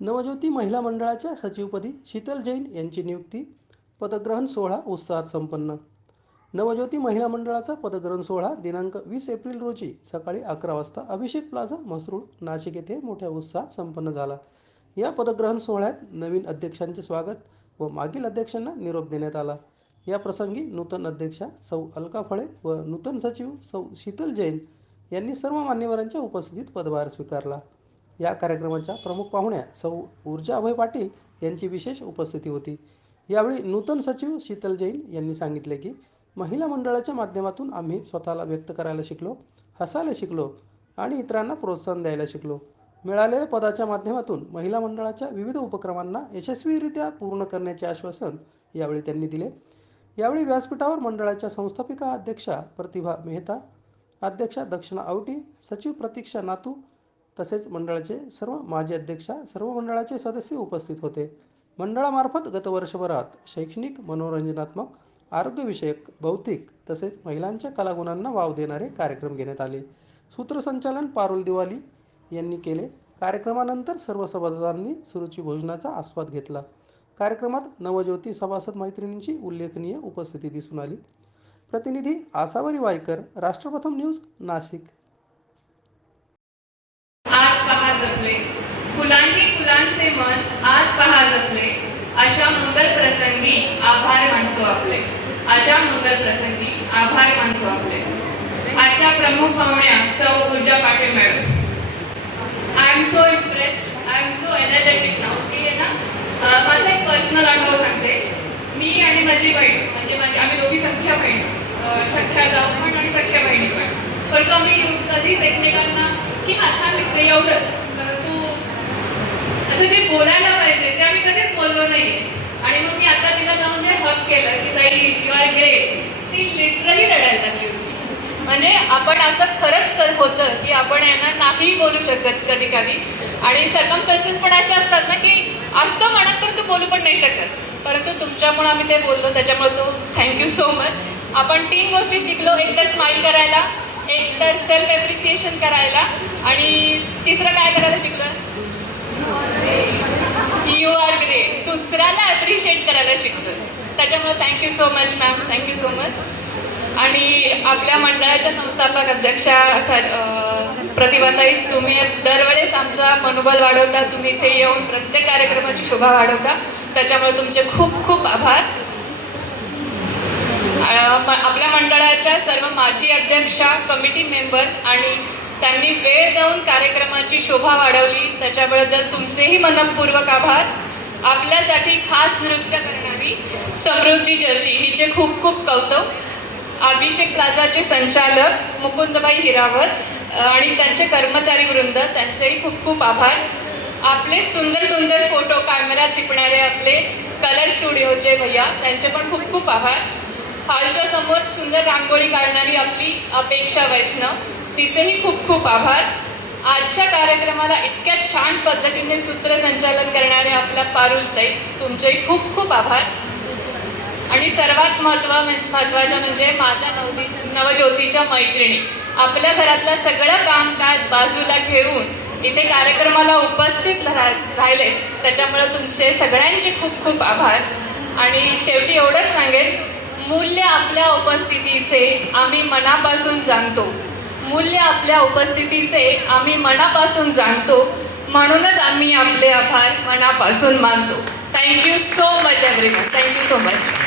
नवज्योती महिला मंडळाच्या सचिवपदी शीतल जैन यांची नियुक्ती. पदग्रहण सोहळा उत्साहात संपन्न. नवज्योती महिला मंडळाचा पदग्रहण सोहळा दिनांक वीस एप्रिल रोजी सकाळी अकरा वाजता अभिषेक प्लाझा मसरूळ नाशिक येथे मोठ्या उत्साहात संपन्न झाला. या पदग्रहण सोहळ्यात नवीन अध्यक्षांचे स्वागत व मागील अध्यक्षांना निरोप देण्यात आला. या प्रसंगी नूतन अध्यक्षा सौ अलका फळे व नूतन सचिव सौ शीतल जैन यांनी सर्व मान्यवरांच्या उपस्थितीत पदभार स्वीकारला. या कार्यक्रमाच्या प्रमुख पाहुण्या सौ ऊर्जा अभय पाटील यांची विशेष उपस्थिती होती. यावेळी नूतन सचिव शीतल जैन यांनी सांगितले की महिला मंडळाच्या माध्यमातून आम्ही स्वतःला व्यक्त करायला शिकलो हसायला शिकलो आणि इतरांना प्रोत्साहन द्यायला शिकलो. मिळालेल्या पदाच्या माध्यमातून महिला मंडळाच्या विविध उपक्रमांना यशस्वीरित्या पूर्ण करण्याचे आश्वासन यावेळी त्यांनी दिले. यावेळी व्यासपीठावर मंडळाच्या संस्थापिका अध्यक्षा प्रतिभा मेहता अध्यक्षा दक्षिणा आवटी सचिव प्रतीक्षा नातू तसेच मंडळाचे सर्व माजी अध्यक्षा सर्व मंडळाचे सदस्य उपस्थित होते. मंडळामार्फत गत वर्षभरात शैक्षणिक मनोरंजनात्मक आरोग्यविषयक बौद्धिक तसेच महिलांच्या कलागुणांना वाव देणारे कार्यक्रम घेण्यात आले. सूत्रसंचालन पारुल दिवाली यांनी केले. कार्यक्रमानंतर सर्व सभासदांनी सुरुची भोजनाचा आस्वाद घेतला. कार्यक्रमात नवज्योती सभासद मैत्रिणींची उल्लेखनीय उपस्थिती दिसून आली. प्रतिनिधी आसावरी वायकर राष्ट्रप्रथम न्यूज नाशिक आज पहा जपले. फुलांनी फुलांचे मन आज पहा जपले. अशा मंगल प्रसंगी आभार मानतो आपले. अशा मंगल प्रसंगी आभार मानतो आपले. आजच्या प्रमुख पाहुण्या सौ Urja Patil madam. I am so impressed I am so energetic नाव की आहे ना? माझा एक पर्सनल अनुभव सांगते. मी आणि माझी बहीण म्हणजे माझी आम्ही दोघी सख्या बहीण. सख्या जाऊ पण आणि सख्या बहिणी पण. परंतु आम्ही कधीच एकमेकांना की हा छान दिसते एवढंच. असं जे बोलायला पाहिजे ते आम्ही कधीच बोललो नाही आणि मग मी आता तिला जाऊन जे हक केलं की ताई यू आर ग्रेट ती लिटरली रडायला लागली होती. म्हणजे आपण असं खरंच तर होतं की आपण यांना नाही बोलू शकत कधी कधी आणि सर्कमस्टन्सेस पण असे असतात ना की असतं म्हणत तर तू बोलू पण नाही शकत. परंतु तुमच्यामुळे आम्ही ते बोललो त्याच्यामुळे तू थँक्यू सो मच आपण तीन गोष्टी शिकलो एक तर स्माईल करायला एक तर सेल्फ एप्रिसिएशन करायला आणि तिसरं काय करायला शिकलं यू आर ग्रेट दुसऱ्याला ॲप्रिशिएट करायला शिकतो त्याच्यामुळे thank you so much ma'am thank you so much आणि आपल्या मंडळाच्या संस्थापक अध्यक्षा सा- प्रतिभाताई तुम्ही दरवेळेस आमचा मनोबल वाढवता. तुम्ही इथे येऊन प्रत्येक कार्यक्रमाची शोभा वाढवता. त्याच्यामुळे तुमचे खूप खूप आभार. आपल्या मंडळाच्या सर्व माजी अध्यक्षा कमिटी मेंबर्स आणि त्यांनी वेळ देऊन कार्यक्रमाची शोभा वाढवली. त्याच्याबद्दल तुमचेही मनपूर्वक आभार. आपल्यासाठी खास नृत्य करणारी समृद्धी जर्शी हिचे खूप खूप कौतुक. अभिषेक प्लाझाचे संचालक मुकुंदबाई हिरावत आणि त्यांचे कर्मचारी वृंद त्यांचेही खूप खूप आभार. आपले सुंदर सुंदर फोटो कॅमेऱ्यात टिपणारे आपले कलर स्टुडिओचे भैया त्यांचे पण खूप खूप आभार. हॉलच्या समोर सुंदर रांगोळी काढणारी आपली अपेक्षा वैष्णव. तिचेही खूप खूप आभार. आजच्या कार्यक्रमाला इतक्या छान पद्धतीने सूत्रसंचालन करणारे आपल्या पारुलताई तुमचेही खूप खूप आभार. आणि सर्वात महत्त्व महत्त्वाच्या म्हणजे माझ्या नवदी नवज्योतीच्या मैत्रिणी. आपल्या घरातलं सगळं कामकाज बाजूला घेऊन इथे कार्यक्रमाला उपस्थित राह राहिले. त्याच्यामुळे तुमचे सगळ्यांचे खूप खूप आभार. आणि शेवटी एवढंच सांगेन मूल्य आपल्या उपस्थितीचे आम्ही मनापासून जाणतो. मूल्य आपल्या उपस्थितीचे आम्ही मनापासून जाणतो. म्हणूनच आम्ही आपले आभार मनापासून मानतो. Thank you so much everyone thank you so much